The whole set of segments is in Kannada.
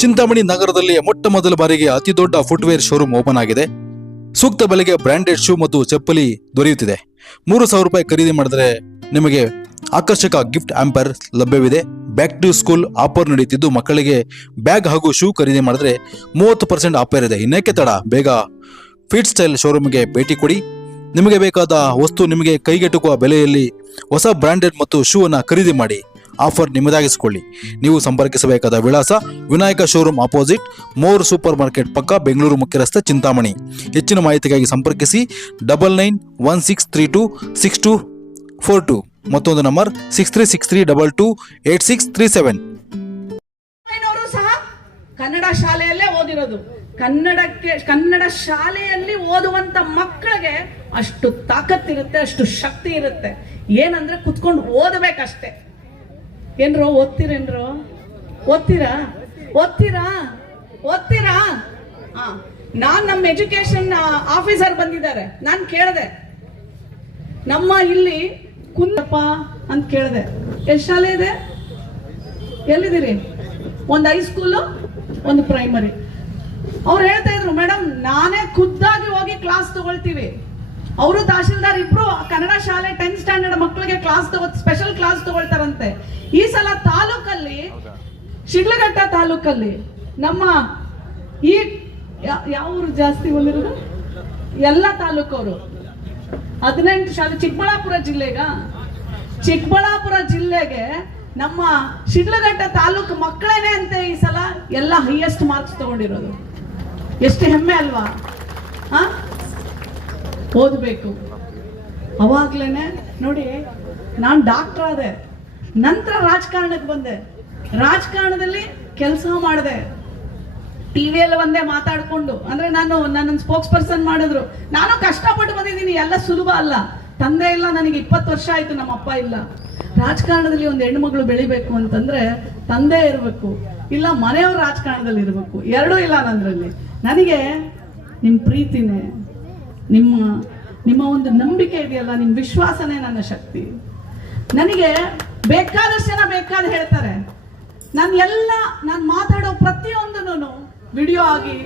ಚಿಂತಾಮಣಿ ನಗರದಲ್ಲಿ ಮೊಟ್ಟ ಮೊದಲ ಬಾರಿಗೆ ಅತಿ ದೊಡ್ಡ ಫುಟ್ವೇರ್ ಶೋರೂಮ್ ಓಪನ್ ಆಗಿದೆ. ಸೂಕ್ತ ಬೆಲೆಗೆ ಬ್ರಾಂಡೆಡ್ ಶೂ ಮತ್ತು ಚಪ್ಪಲಿ ದೊರೆಯುತ್ತಿದೆ. ಮೂರು ಸಾವಿರ ರೂಪಾಯಿ ಖರೀದಿ ಮಾಡಿದರೆ ನಿಮಗೆ ಆಕರ್ಷಕ ಗಿಫ್ಟ್ ಆಂಪರ್ ಲಭ್ಯವಿದೆ. ಬ್ಯಾಕ್ ಟು ಸ್ಕೂಲ್ ಆಫರ್ ನಡೀತಿದ್ದು ಮಕ್ಕಳಿಗೆ ಬ್ಯಾಗ್ ಹಾಗೂ ಶೂ ಖರೀದಿ ಮಾಡಿದ್ರೆ ಮೂವತ್ತು ಪರ್ಸೆಂಟ್ ಆಫರ್ ಇದೆ ಇನ್ನೇಕೆ ತಡ? ಬೇಗ ಫಿಟ್ ಸ್ಟೈಲ್ ಶೋರೂಮ್ಗೆ ಭೇಟಿ ಕೊಡಿ. ನಿಮಗೆ ಬೇಕಾದ ವಸ್ತು ನಿಮಗೆ ಕೈಗೆಟುಕುವ ಬೆಲೆಯಲ್ಲಿ ಹೊಸ ಬ್ರಾಂಡೆಡ್ ಮತ್ತು ಶೂ ಅನ್ನ ಖರೀದಿ ಮಾಡಿ. ಆಫರ್ ನಿಮ್ಮದಾಗಿಸಿಕೊಳ್ಳಿ. ನೀವು ಸಂಪರ್ಕಿಸಬೇಕಾದ ವಿಳಾಸ Vinayaka showroom opposite more super market ಪಕ್ಕ ಬೆಂಗಳೂರು ಮುಖ್ಯ ರಸ್ತೆ ಚಿಂತಾಮಣಿ. ಹೆಚ್ಚಿನ ಮಾಹಿತಿಗಾಗಿ ಸಂಪರ್ಕಿಸಿ double nine one six three two six two four two ಮತ್ತೊಂದು number six three six three double two eight six three seven Kannada ಶಾಲೆಯಲ್ಲೇ ಓದಿರೋದು. ಕನ್ನಡಕ್ಕೆ, ಕನ್ನಡ ಶಾಲೆಯಲ್ಲಿ ಓದುವಂತ ಮಕ್ಕಳಿಗೆ ಅಷ್ಟು ತಾಕತ್ತಿರುತ್ತೆ, ಅಷ್ಟು ಶಕ್ತಿ ಇರುತ್ತೆ. ಏನಂದ್ರೆ ಕುತ್ಕೊಂಡು ಓದಬೇಕಷ್ಟೇ. ಏನ್ರೋ ಓದ್ತೀರೇನ್ರೋ ಓದ್ತೀರಾ ಓದ್ತೀರಾ ಓದ್ತೀರಾ ಹಾ ನಾನ್ ನಮ್ಮ ಎಜುಕೇಶನ್ ಆಫೀಸರ್ ಬಂದಿದ್ದಾರೆ. ನಾನು ಕೇಳಿದೆ. ನಮ್ಮ ಇಲ್ಲಿ ಕುಂದಪ್ಪ ಅಂತ ಕೇಳಿದೆ. ಎಷ್ಟು ಶಾಲೆ ಇದೆ? ಎಲ್ಲಿದ್ದೀರಿ? ಒಂದು ಹೈಸ್ಕೂಲು ಒಂದು ಪ್ರೈಮರಿ ಅವ್ರು ಹೇಳ್ತಾ ಇದ್ರು ಮೇಡಮ್ ನಾನೇ ಖುದ್ದಾಗಿ ಹೋಗಿ ಕ್ಲಾಸ್ ತಗೊಳ್ತೀವಿ. ಅವರು ತಹಶೀಲ್ದಾರ್ ಇಬ್ರು ಕನ್ನಡ ಶಾಲೆ ಟೆಂತ್ ಸ್ಟ್ಯಾಂಡರ್ಡ್ ಮಕ್ಕಳಿಗೆ ಕ್ಲಾಸ್ ತಗೋ ಸ್ಪೆಷಲ್ ಕ್ಲಾಸ್ ತಗೊಳ್ತಾರಂತೆ. ಈ ಸಲ ತಾಲೂಕಲ್ಲಿ ಶಿಡ್ಲಘಟ್ಟ ತಾಲೂಕಲ್ಲಿ ನಮ್ಮ ಈ ಯಾವ ಊರು ಜಾಸ್ತಿ ಬಂದಿರೋದು? ಎಲ್ಲ ತಾಲೂಕವರು. ಹದಿನೆಂಟು ಶಾಲೆ ಚಿಕ್ಕಬಳ್ಳಾಪುರ ಜಿಲ್ಲೆಗ. ಚಿಕ್ಕಬಳ್ಳಾಪುರ ಜಿಲ್ಲೆಗೆ ನಮ್ಮ ಶಿಡ್ಲಘಟ್ಟ ತಾಲೂಕು ಮಕ್ಕಳೇನೆ ಅಂತೆ ಈ ಸಲ ಎಲ್ಲ ಹೈಯೆಸ್ಟ್ ಮಾರ್ಕ್ಸ್ ತಗೊಂಡಿರೋದು. ಎಷ್ಟು ಹೆಮ್ಮೆ ಅಲ್ವಾ? ಹಾ ಓದಬೇಕು. ಅವಾಗ್ಲೇನೆ ನೋಡಿ, ನಾನು ಡಾಕ್ಟರ್ ಆದೆ. ನಂತರ ರಾಜಕಾರಣಕ್ಕೆ ಬಂದೆ. ರಾಜಕಾರಣದಲ್ಲಿ ಕೆಲಸ ಮಾಡಿದೆ. ಟಿ ವಿಯಲ್ಲಿ ಒಂದೇ ಮಾತಾಡಿಕೊಂಡು, ಅಂದ್ರೆ ನಾನು ನನ್ನ ಸ್ಪೋಕ್ಸ್ ಪರ್ಸನ್ ಮಾಡಿದ್ರು. ನಾನು ಕಷ್ಟಪಟ್ಟು ಬಂದಿದ್ದೀನಿ, ಎಲ್ಲ ಸುಲಭ ಅಲ್ಲ. ತಂದೆ ಇಲ್ಲ, ನನಗೆ ಇಪ್ಪತ್ತು ವರ್ಷ ಆಯ್ತು, ನಮ್ಮ ಅಪ್ಪ ಇಲ್ಲ. ರಾಜಕಾರಣದಲ್ಲಿ ಒಂದು ಹೆಣ್ಮಗಳು ಬೆಳಿಬೇಕು ಅಂತಂದ್ರೆ ತಂದೆ ಇರಬೇಕು, ಇಲ್ಲ ಮನೆಯವ್ರ ರಾಜಕಾರಣದಲ್ಲಿ ಇರಬೇಕು. ಎರಡೂ ಇಲ್ಲ ನನ್ನದರಲ್ಲಿ ನನಗೆ ನಿಮ್ಮ ಪ್ರೀತಿನೇ ನಿಮ್ಮ ನಿಮ್ಮ ಒಂದು ನಂಬಿಕೆ ಇದೆಯಲ್ಲ ನಿಮ್ಮ ವಿಶ್ವಾಸನೇ ನನ್ನ ಶಕ್ತಿ. ನನಗೆ ಬೇಕಾದಷ್ಟು ಜನ ಬೇಕಾದ ಹೇಳ್ತಾರೆ. ನಾನು ಎಲ್ಲ, ನಾನು ಮಾತಾಡೋ ಪ್ರತಿಯೊಂದನು ವಿಡಿಯೋ ಆಗಿ,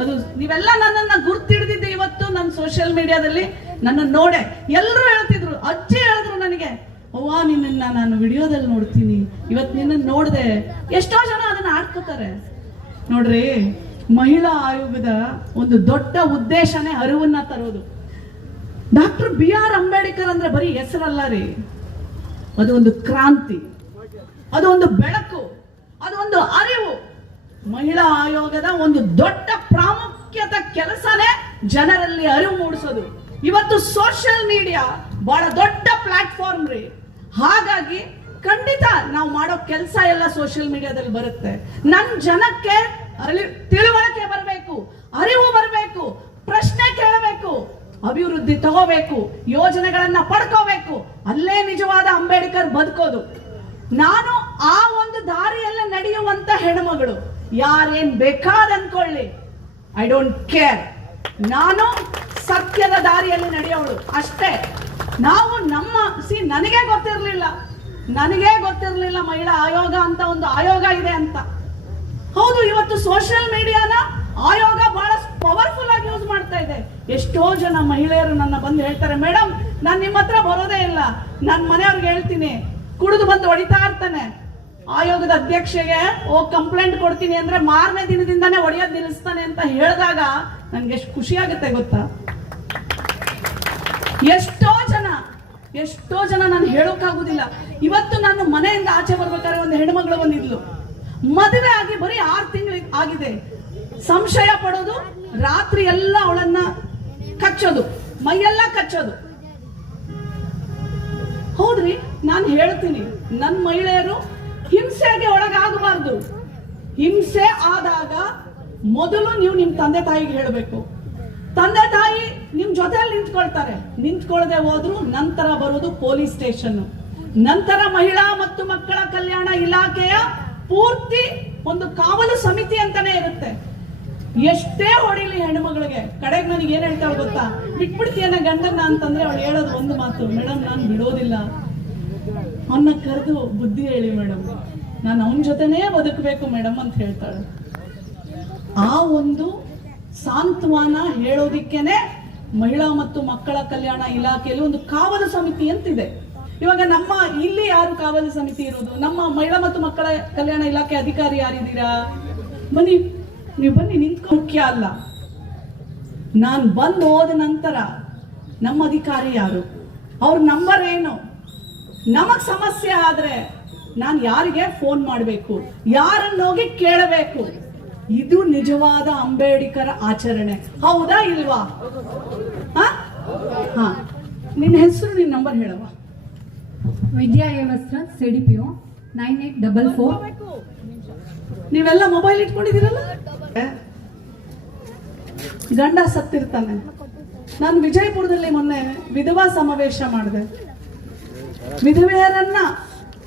ಅದು ನೀವೆಲ್ಲ ನನ್ನನ್ನು ಗುರ್ತಿಡ್ದಿದ್ದೆ ಇವತ್ತು ನನ್ನ ಸೋಷಿಯಲ್ ಮೀಡಿಯಾದಲ್ಲಿ ನನ್ನ ನೋಡೆ. ಎಲ್ಲರೂ ಹೇಳ್ತಿದ್ರು, ಅಜ್ಜಿ ಹೇಳಿದ್ರು ನನಗೆ, ಅವ್ವ ನಿನ್ನ ನಾನು ವಿಡಿಯೋದಲ್ಲಿ ನೋಡ್ತೀನಿ. ಇವತ್ತು ನಿನ್ನನ್ನು ನೋಡಿದೆ. ಎಷ್ಟೋ ಜನ ಅದನ್ನ ಆಡ್ಕೋತಾರೆ. ನೋಡ್ರಿ ಮಹಿಳಾ ಆಯೋಗದ ಒಂದು ದೊಡ್ಡ ಉದ್ದೇಶನೇ ಅರಿವನ್ನ ತರೋದು. ಡಾಕ್ಟರ್ ಬಿ ಆರ್ ಅಂಬೇಡ್ಕರ್ ಅಂದ್ರೆ ಬರೀ ಹೆಸರಲ್ಲ ರೀ. ಅದು ಒಂದು ಕ್ರಾಂತಿ, ಅದು ಒಂದು ಬೆಳಕು, ಅದು ಒಂದು ಅರಿವು. ಮಹಿಳಾ ಆಯೋಗದ ಒಂದು ದೊಡ್ಡ ಪ್ರಾಮುಖ್ಯತೆ ಕೆಲಸನೇ ಜನರಲ್ಲಿ ಅರಿವು ಮೂಡಿಸೋದು. ಇವತ್ತು ಸೋಷಿಯಲ್ ಮೀಡಿಯಾ ಬಹಳ ದೊಡ್ಡ ಪ್ಲಾಟ್ಫಾರ್ಮ್ ರೀ. ಹಾಗಾಗಿ ಖಂಡಿತ ನಾವು ಮಾಡೋ ಕೆಲಸ ಎಲ್ಲ ಸೋಷಿಯಲ್ ಮೀಡಿಯಾದಲ್ಲಿ ಬರುತ್ತೆ. ನನ್ನ ಜನಕ್ಕೆ ಅರಿ ತಿಳುವಳಿಕೆ ಬರಬೇಕು, ಅರಿವು ಬರಬೇಕು, ಪ್ರಶ್ನೆ ಕೇಳಬೇಕು, ಅಭಿವೃದ್ಧಿ ತಗೋಬೇಕು, ಯೋಜನೆಗಳನ್ನ ಪಡ್ಕೋಬೇಕು. ಅಲ್ಲೇ ನಿಜವಾದ ಅಂಬೇಡ್ಕರ್ ಬದುಕೋದು. ನಾನು ಆ ಒಂದು ದಾರಿಯಲ್ಲೇ ನಡೆಯುವಂತ ಹೆಣ್ಮಗಳು, ಯಾರೇನ್ ಬೇಕಾದ ಅನ್ಕೊಳ್ಳಿ ಐ ಡೋಂಟ್ ಕೇರ್ ನಾನು ಸತ್ಯದ ದಾರಿಯಲ್ಲಿ ನಡೆಯೋಳು. ಅಷ್ಟೇ. ನಾವು ನಮ್ಮ ಸಿ ನನಗೆ ಗೊತ್ತಿರಲಿಲ್ಲ. ನನಗೆ ಗೊತ್ತಿರಲಿಲ್ಲ ಮಹಿಳಾ ಆಯೋಗ ಅಂತ ಒಂದು ಆಯೋಗ ಇದೆ ಅಂತ. ಹೌದು, ಇವತ್ತು ಸೋಷಿಯಲ್ ಮೀಡಿಯಾನ ಆಯೋಗ ಬಹಳ ಪವರ್ಫುಲ್ ಆಗಿ ಯೂಸ್ ಮಾಡ್ತಾ ಇದೆ. ಎಷ್ಟೋ ಜನ ಮಹಿಳೆಯರು ನನ್ನ ಬಂದು ಹೇಳ್ತಾರೆ ಮೇಡಮ್ ನಾನು ನಿಮ್ಮ ಹತ್ರ ಬರೋದೇ ಇಲ್ಲ. ನನ್ನ ಮನೆಯವ್ರಿಗೆ ಹೇಳ್ತೀನಿ. ಕುಡಿದು ಬಂದು ಹೊಡಿತಾ ಇರ್ತಾನೆ. ಆಯೋಗದ ಅಧ್ಯಕ್ಷೆಗೆ, ಓ ಕಂಪ್ಲೇಂಟ್ ಕೊಡ್ತೀನಿ ಅಂದ್ರೆ ಮಾರನೇ ದಿನದಿಂದಾನೇ ಹೊಡೆಯೋದ್ ನಿಲ್ಲಿಸ್ತಾನೆ ಅಂತ ಹೇಳಿದಾಗ ನನ್ಗೆ ಎಷ್ಟು ಖುಷಿ ಆಗುತ್ತೆ ಗೊತ್ತಾ? ಎಷ್ಟೋ ಜನ ಎಷ್ಟೋ ಜನ ನಾನು ಹೇಳೋಕ್ಕಾಗುದಿಲ್ಲ. ಇವತ್ತು ನಾನು ಮನೆಯಿಂದ ಆಚೆ ಬರ್ಬೇಕಾದ್ರೆ ಒಂದು ಹೆಣ್ಮಗಳು ಬಂದಿದ್ಲು. ಮದುವೆ ಆಗಿ ಬರೀ ಆರು ತಿಂಗಳು ಆಗಿದೆ. ಸಂಶಯ ಪಡೋದು, ರಾತ್ರಿ ಎಲ್ಲ ಅವಳನ್ನ ಕಚ್ಚೋದು, ಮೈಯೆಲ್ಲ ಕಚ್ಚೋದು. ಹೌದ್ರಿ? ನಾನು ಹೇಳ್ತೀನಿ ನನ್ನ ಮಹಿಳೆಯರು ಹಿಂಸೆಗೆ ಒಳಗಾಗಬಾರ್ದು. ಹಿಂಸೆ ಆದಾಗ ಮೊದಲು ನೀವು ನಿಮ್ಮ ತಂದೆ ತಾಯಿಗೆ ಹೇಳಬೇಕು. ತಂದೆ ತಾಯಿ ನಿಮ್ ಜೊತೆಯಲ್ಲಿ ನಿಂತ್ಕೊಳ್ತಾರೆ. ನಿಂತ್ಕೊಳ್ಳದೆ ಹೋದ್ರು ನಂತರ ಬರೋದು ಪೊಲೀಸ್ ಸ್ಟೇಷನ್. ನಂತರ ಮಹಿಳಾ ಮತ್ತು ಮಕ್ಕಳ ಕಲ್ಯಾಣ ಇಲಾಖೆಯ ಪೂರ್ತಿ ಒಂದು ಕಾವಲು ಸಮಿತಿ ಅಂತಾನೆ ಇರುತ್ತೆ. ಎಷ್ಟೇ ಹೊಡಿಲಿ ಹೆಣ್ಮಗಳಿಗೆ, ಕಡೆಗೆ ನನಗೆ ಏನ್ ಹೇಳ್ತಾಳೆ ಗೊತ್ತಾ? ಬಿಟ್ಬಿಡ್ತೀಯನ ಗಂಡನ್ನ ಅಂತಂದ್ರೆ ಅವಳು ಹೇಳೋದು ಒಂದು ಮಾತು ಮೇಡಮ್ ನಾನು ಬಿಡೋದಿಲ್ಲ. ಅವನ್ನ ಕರೆದು ಬುದ್ಧಿ ಹೇಳಿ ಮೇಡಮ್ ನಾನು ಅವನ ಜೊತೆನೇ ಬದುಕಬೇಕು ಮೇಡಮ್ ಅಂತ ಹೇಳ್ತಾಳೆ. ಆ ಒಂದು ಸಾಂತ್ವನ ಹೇಳೋದಿಕ್ಕೇನೆ ಮಹಿಳಾ ಮತ್ತು ಮಕ್ಕಳ ಕಲ್ಯಾಣ ಇಲಾಖೆಯಲ್ಲಿ ಒಂದು ಕಾವಲು ಸಮಿತಿ ಅಂತಿದೆ. ಇವಾಗ ನಮ್ಮ ಇಲ್ಲಿ ಯಾರು ಕಾವಲು ಸಮಿತಿ ಇರೋದು? ನಮ್ಮ ಮಹಿಳಾ ಮತ್ತು ಮಕ್ಕಳ ಕಲ್ಯಾಣ ಇಲಾಖೆ ಅಧಿಕಾರಿ ಯಾರಿದ್ದೀರಾ? ಬನ್ನಿ, ನೀವು ಬನ್ನಿ, ನಿಂತ್ಕೊ. ಮುಖ್ಯ ಅಲ್ಲ. ನಾನು ಬಂದು ಹೋದ ನಂತರ ನಮ್ಮ ಅಧಿಕಾರಿ ಯಾರು? ಅವ್ರ ನಂಬರ್ ಏನು? ನಮಗ್ ಸಮಸ್ಯೆ ಆದ್ರೆ ನಾನು ಯಾರಿಗೆ ಫೋನ್ ಮಾಡಬೇಕು? ಯಾರನ್ನೋಗಿ ಕೇಳಬೇಕು? ಇದು ನಿಜವಾದ ಅಂಬೇಡ್ಕರ್ ಆಚರಣೆ. ಹೌದಾ ಇಲ್ವಾ? ಹಾ? ನಿನ್ನ ಹೆಸರು, ನಿನ್ನ number ಹೇಳವಾ Vidya A P O nine eight double four ನೀವೆಲ್ಲ ಮೊಬೈಲ್ ಇಟ್ಕೊಂಡಿದ್ದೀರಲ್ಲ? ಗಂಡ ಸತ್ತಿರ್ತಾನೆ. ನಾನು ವಿಜಯಪುರದಲ್ಲಿ ಮೊನ್ನೆ ವಿಧವಾ ಸಮಾವೇಶ ಮಾಡಿದೆ. ವಿಧವೆಯರನ್ನ,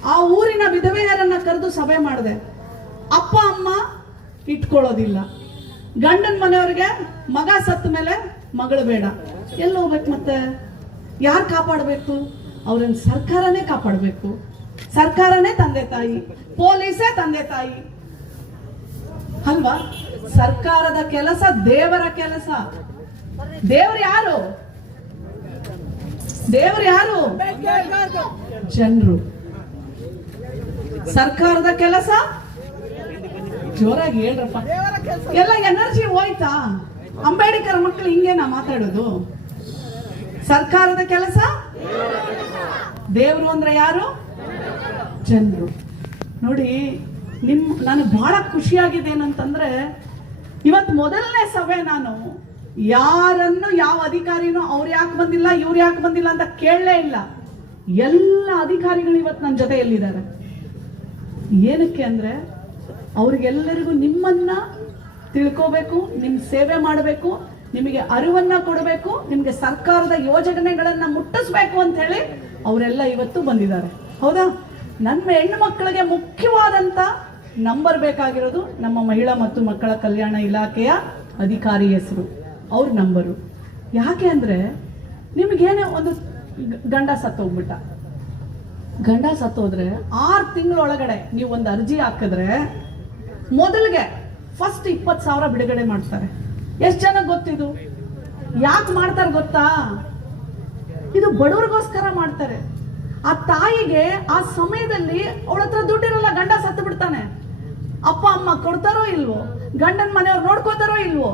ಆ ಊರಿನ ವಿಧವೆಯರನ್ನ ಕರೆದು ಸಭೆ ಮಾಡಿದೆ. ಅಪ್ಪ, ಅಮ್ಮ ಇಟ್ಕೊಳ್ಳೋದಿಲ್ಲ. ಗಂಡನ ಮನೆಯವ್ರಿಗೆ ಮಗ ಸತ್ತ ಮೇಲೆ ಮಗಳು ಬೇಡ. ಎಲ್ಲಿ ಹೋಗ್ಬೇಕು ಮತ್ತೆ? ಯಾರು ಕಾಪಾಡಬೇಕು? ಅವ್ರನ್ನ ಸರ್ಕಾರನೇ ಕಾಪಾಡಬೇಕು. ಸರ್ಕಾರನೇ ತಂದೆ ತಾಯಿ, ಪೊಲೀಸೇ ತಂದೆ ತಾಯಿ. ಅಲ್ವಾ? ಸರ್ಕಾರದ ಕೆಲಸ ದೇವರ ಕೆಲಸ. ದೇವರು ಯಾರು? ದೇವರು ಯಾರು? ಜನರು. ಸರ್ಕಾರದ ಕೆಲಸ? ಜೋರಾಗಿ ಹೇಳ್ರಪ್ಪ. ಎಲ್ಲ ಎನರ್ಜಿ ಹೋಯ್ತಾ? ಅಂಬೇಡ್ಕರ್ ಮಕ್ಕಳು ಹಿಂಗೇನಾ ಮಾತಾಡೋದು? ಸರ್ಕಾರದ ಕೆಲಸ? ದೇವರು ಅಂದ್ರೆ ಯಾರು? ಜನರು ನೋಡಿ, ನಿಮ್ ನನಗೆ ಬಹಳ ಖುಷಿಯಾಗಿದೆ ಏನಂತಂದ್ರೆ ಇವತ್ತು ಮೊದಲನೇ ಸಭೆ ನಾನು, ಯಾರನ್ನು, ಯಾವ ಅಧಿಕಾರಿನೂ ಅವ್ರು ಯಾಕೆ ಬಂದಿಲ್ಲ, ಇವ್ರು ಯಾಕೆ ಬಂದಿಲ್ಲ ಅಂತ ಕೇಳಲೇ ಇಲ್ಲ. ಎಲ್ಲ ಅಧಿಕಾರಿಗಳು ಇವತ್ತು ನನ್ನ ಜೊತೆಯಲ್ಲಿದ್ದಾರೆ. ಏನಕ್ಕೆ ಅಂದ್ರೆ, ಅವ್ರಿಗೆಲ್ಲರಿಗೂ ನಿಮ್ಮನ್ನ ತಿಳ್ಕೋಬೇಕು, ನಿಮ್ ಸೇವೆ ಮಾಡಬೇಕು, ನಿಮಗೆ ಅರಿವನ್ನ ಕೊಡಬೇಕು, ನಿಮಗೆ ಸರ್ಕಾರದ ಯೋಜನೆಗಳನ್ನ ಮುಟ್ಟಿಸ್ಬೇಕು ಅಂತ ಹೇಳಿ ಅವರೆಲ್ಲ ಇವತ್ತು ಬಂದಿದ್ದಾರೆ. ಹೌದಾ? ನಮ್ಮ ಹೆಣ್ಣು ಮಕ್ಕಳಿಗೆ ಮುಖ್ಯವಾದಂತ ನಂಬರ್ ಬೇಕಾಗಿರೋದು ನಮ್ಮ ಮಹಿಳಾ ಮತ್ತು ಮಕ್ಕಳ ಕಲ್ಯಾಣ ಇಲಾಖೆಯ ಅಧಿಕಾರಿ ಹೆಸರು. ಅವ್ರ ನಂಬರು ಯಾಕೆ ಅಂದರೆ ನಿಮಗೇನೇ ಒಂದು ಗಂಡ ಸತ್ತೋಗ್ಬಿಟ್ಟ ಗಂಡ ಸತ್ತೋದ್ರೆ ಆರು ತಿಂಗಳೊಳಗಡೆ ನೀವು ಒಂದು ಅರ್ಜಿ ಹಾಕಿದ್ರೆ ಮೊದಲಿಗೆ ಫಸ್ಟ್ ಇಪ್ಪತ್ತು ಸಾವಿರ ಬಿಡುಗಡೆ ಮಾಡ್ತಾರೆ. ಎಷ್ಟು ಜನ ಗೊತ್ತಿದು? ಯಾಕೆ ಮಾಡ್ತಾರೆ ಗೊತ್ತಾ? ಇದು ಬಡವ್ರಿಗೋಸ್ಕರ ಮಾಡ್ತಾರೆ. ಆ ತಾಯಿಗೆ ಆ ಸಮಯದಲ್ಲಿ ಅವಳ ಹತ್ರ ದುಡ್ಡಿರಲ್ಲ, ಗಂಡ ಸತ್ತು ಬಿಡ್ತಾನೆ. ಅಪ್ಪ, ಅಮ್ಮ ಕೊಡ್ತಾರೋ ಇಲ್ವೋ? ಗಂಡನ ಮನೆಯವ್ರು ನೋಡ್ಕೋತಾರೋ ಇಲ್ವೋ?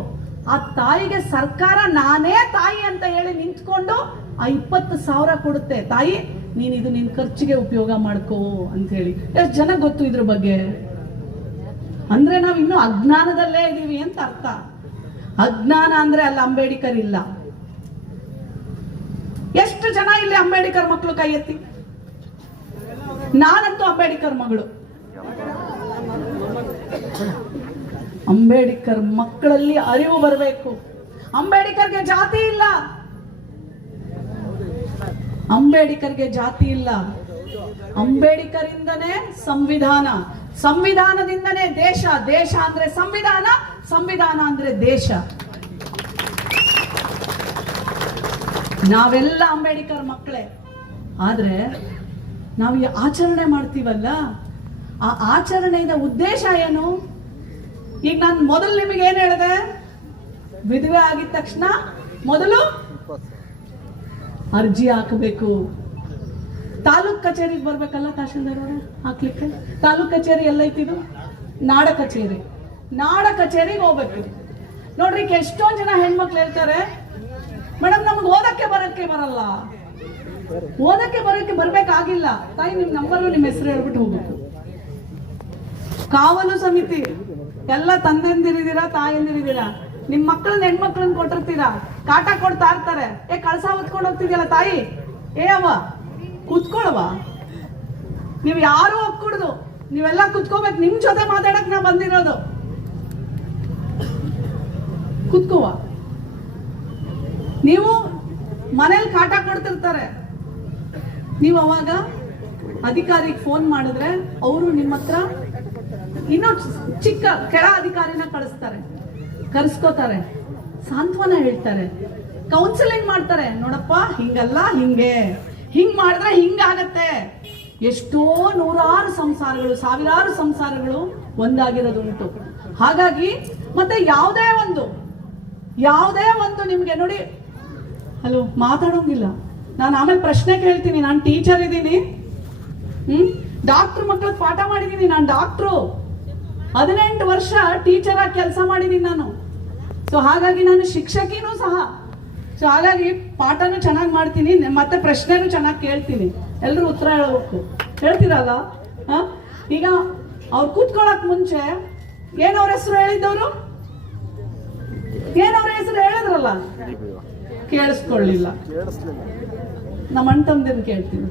ಆ ತಾಯಿಗೆ ಸರ್ಕಾರ ನಾನೇ ತಾಯಿ ಅಂತ ಹೇಳಿ ನಿಂತ್ಕೊಂಡು ಆ ಇಪ್ಪತ್ತು ಸಾವಿರ ಕೊಡುತ್ತೆ. ತಾಯಿ, ನೀನ್ ಇದು ನಿನ್ ಖರ್ಚಿಗೆ ಉಪಯೋಗ ಮಾಡ್ಕೋ ಅಂತ ಹೇಳಿ ಎಷ್ಟು ಜನ ಗೊತ್ತು ಇದ್ರ ಬಗ್ಗೆ? ಅಂದ್ರೆ ನಾವ್ ಇನ್ನು ಅಜ್ಞಾನದಲ್ಲೇ ಇದೀವಿ ಅಂತ ಅರ್ಥ. ಅಜ್ಞಾನ ಅಂದ್ರೆ ಅಲ್ಲಿ ಅಂಬೇಡ್ಕರ್ ಇಲ್ಲ. ಎಷ್ಟು ಜನ ಇಲ್ಲಿ ಅಂಬೇಡ್ಕರ್ ಮಕ್ಕಳು ಕೈ ಎತ್ತಿ? ನಾನಂತೂ ಅಂಬೇಡ್ಕರ್ ಮಗಳು. ಅಂಬೇಡ್ಕರ್ ಮಕ್ಕಳಲ್ಲಿ ಅರಿವು ಬರಬೇಕು. ಅಂಬೇಡ್ಕರ್ಗೆ ಜಾತಿ ಇಲ್ಲ. ಅಂಬೇಡ್ಕರ್ಗೆ ಜಾತಿ ಇಲ್ಲ. ಅಂಬೇಡ್ಕರ್ ಇಂದನೇ ಸಂವಿಧಾನ. ಸಂವಿಧಾನದಿಂದನೇ ದೇಶ. ದೇಶ ಅಂದ್ರೆ ಸಂವಿಧಾನ ಸಂವಿಧಾನ ಅಂದ್ರೆ ದೇಶ. ನಾವೆಲ್ಲ ಅಂಬೇಡ್ಕರ್ ಮಕ್ಕಳೇ. ಆದ್ರೆ ನಾವು ಈ ಆಚರಣೆ ಮಾಡ್ತೀವಲ್ಲ? ಆ ಆಚರಣೆಯಿಂದ ಉದ್ದೇಶ ಏನು? ಈಗ ನಾನು ಮೊದಲು ನಿಮಗೆ ಏನ್ ಹೇಳಿದೆ? ವಿಧವೆ ಆಗಿದ ತಕ್ಷಣ ಮೊದಲು ಅರ್ಜಿ ಹಾಕಬೇಕು. ತಾಲೂಕ್ ಕಚೇರಿಗೆ ಬರ್ಬೇಕಲ್ಲ ತಹಶೀಲ್ದಾರ್ ಅವರು ಹಾಕ್ಲಿಕ್ಕೆ? ತಾಲೂಕ್ ಕಚೇರಿ ಎಲ್ಲೈತಿದು ನಾಡ ಕಚೇರಿ. ನಾಡ ಕಚೇರಿಗೆ ಹೋಗ್ಬೇಕು. ನೋಡ್ರಿ ಎಷ್ಟೊಂದ್ ಜನ ಹೆಣ್ಮಕ್ಳು ಹೇಳ್ತಾರೆ ಮೇಡಮ್, ನಮ್ಗೆ ಓದಕ್ಕೆ ಬರಕ್ಕೆ ಬರಲ್ಲ. ಓದಕ್ಕೆ ಬರೋಕ್ಕೆ ಬರ್ಬೇಕಾಗಿಲ್ಲ. ತಾಯಿ, ನಿಮ್ ನಂಬರು ನಿಮ್ಮ ಹೆಸರು ಹೇಳ್ಬಿಟ್ಟು ಹೋಗ್ಬೇಕು. ಕಾವಲು ಸಮಿತಿ, ಎಲ್ಲ ತಂದೆಂದಿರಿದ್ದೀರಾ, ತಾಯಂದಿರಿದ್ದೀರಾ? ನಿಮ್ ಮಕ್ಕಳನ್ನ ಹೆಣ್ಮಕ್ಳನ್ನ ಕೊಟ್ಟಿರ್ತೀರಾ? ಕಾಟ ಕೊಡ್ತಾ ಇರ್ತಾರೆ. ಏ, ಕಳಸ ಹೊತ್ಕೊಂಡು ಹೋಗ್ತಿದ್ಯಲ್ಲ ತಾಯಿ? ಏ ಅವ ಕುತ್ಕೊಳವ ನೀವ್ ಯಾರು ಒಪ್ಕೊಡ್ದು. ನೀವೆಲ್ಲ ಕುತ್ಕೋಬೇಕು. ನಿಮ್ ಜೊತೆ ಮಾತಾಡಕ್ ನಾ ಬಂದಿರೋದು. ಕುತ್ಕೋವ ನೀವು ಮನೇಲಿ ಕಾಟ ಕೊಡ್ತಿರ್ತಾರೆ. ನೀವು ಅವಾಗ ಅಧಿಕಾರಿಗೆ ಫೋನ್ ಮಾಡಿದ್ರೆ ಅವರು ನಿಮ್ಮ ಹತ್ರ ಇನ್ನೂ ಚಿಕ್ಕ, ಕೆಳ ಅಧಿಕಾರಿನ ಕಳಿಸ್ತಾರೆ. ಕರೆಸ್ಕೋತಾರೆ. ಸಾಂತ್ವನ ಹೇಳ್ತಾರೆ. ಕೌನ್ಸಿಲಿಂಗ್ ಮಾಡ್ತಾರೆ. ನೋಡಪ್ಪ, ಹಿಂಗಲ್ಲ, ಹಿಂಗೆ. ಹಿಂಗ್ ಮಾಡಿದ್ರೆ ಹಿಂಗಾಗತ್ತೆ ಎಷ್ಟೋ ನೂರಾರು ಸಂಸಾರಗಳು, ಸಾವಿರಾರು ಸಂಸಾರಗಳು ಒಂದಾಗಿರೋದುಂಟು ಹಾಗಾಗಿ ಮತ್ತೆ ಯಾವುದೇ ಒಂದು ಯಾವುದೇ ಒಂದು ನಿಮಗೆ ನೋಡಿ ಹಲೋ, ಮಾತಾಡೋಂಗಿಲ್ಲ. ನಾನು ಆಮೇಲೆ ಪ್ರಶ್ನೆ ಕೇಳ್ತೀನಿ, ನಾನು ಟೀಚರ್ ಇದ್ದೀನಿ ಹ್ಮ್? ಡಾಕ್ಟ್ರ್ ಮಕ್ಕಳಿಗೆ ಪಾಠ ಮಾಡಿದ್ದೀನಿ ನಾನು ಡಾಕ್ಟ್ರು ಹದಿನೆಂಟು ವರ್ಷ ಟೀಚರ್ ಆಗಿ ಕೆಲಸ ಮಾಡಿದ್ದೀನಿ ನಾನು. ಸೊ ಹಾಗಾಗಿ ನಾನು ಶಿಕ್ಷಕಿನೂ ಸಹ. ಸೊ ಹಾಗಾಗಿ ಪಾಠನೂ ಚೆನ್ನಾಗಿ ಮಾಡ್ತೀನಿ ಮತ್ತೆ ಪ್ರಶ್ನೆನೂ ಚೆನ್ನಾಗಿ ಕೇಳ್ತೀನಿ. ಎಲ್ಲರೂ ಉತ್ತರ ಹೇಳ್ಬೇಕು. ಹೇಳ್ತೀರಲ್ಲ? ಈಗ ಅವ್ರು ಕೂತ್ಕೊಳ್ಳೋಕೆ ಮುಂಚೆ ಏನವ್ರ ಹೆಸರು ಹೇಳಿದ್ದವರು? ಏನವ್ರ ಹೆಸರು ಹೇಳಿದ್ರಲ್ಲ? ಕೇಳಿಸ್ಕೊಳ್ಳಿಲ್ಲ. ನಮ್ಮ ಅಣ್ಣ ತಮ್ಮದಿನ ಕೇಳ್ತೀನಿ.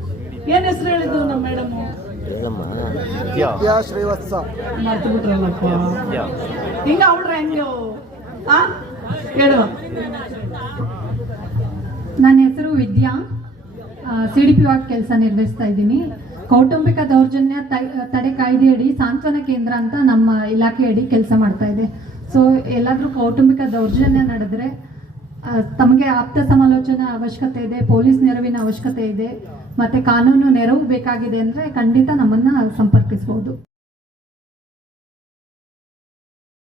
ಏನ್ ಹೆಸರು ಹೇಳಿದ್ದು ನಮ್ಮ ಮೇಡಮ್ ವಿದ್ಯಾ ಶ್ರೀವತ್ಸ. ಮರ್ತು ಬಿಟ್ರಲ್ಲಪ್ಪ ಹಿಂಗ ಅವ್ರ ಹೆಂಗೆ ಆ? ಹೇಳು. ನನ್ನ ಹೆಸರು ವಿದ್ಯಾ. ಸಿ ಡಿ ಪಿ ಆಗಿ ಕೆಲಸ ನಿರ್ವಹಿಸ್ತಾ ಇದ್ದೀನಿ. ಕೌಟುಂಬಿಕ ದೌರ್ಜನ್ಯ ತಡೆ ತಡೆ ಕಾಯ್ದೆಯಡಿ ಸಾಂತ್ವನ ಕೇಂದ್ರ ಅಂತ ನಮ್ಮ ಇಲಾಖೆಯಡಿ ಕೆಲಸ ಮಾಡ್ತಾ ಇದೆ. ಸೊ ಎಲ್ಲಾದರೂ ಕೌಟುಂಬಿಕ ದೌರ್ಜನ್ಯ ನಡೆದ್ರೆ ತಮಗೆ ಆಪ್ತ ಸಮಾಲೋಚನೆ ಅವಶ್ಯಕತೆ ಇದೆ, ಪೊಲೀಸ್ ನೆರವಿನ ಅವಶ್ಯಕತೆ ಇದೆ, ಮತ್ತೆ ಕಾನೂನು ನೆರವು ಬೇಕಾಗಿದೆ ಅಂದ್ರೆ ಖಂಡಿತ ನಮ್ಮನ್ನ ಸಂಪರ್ಕಿಸಬಹುದು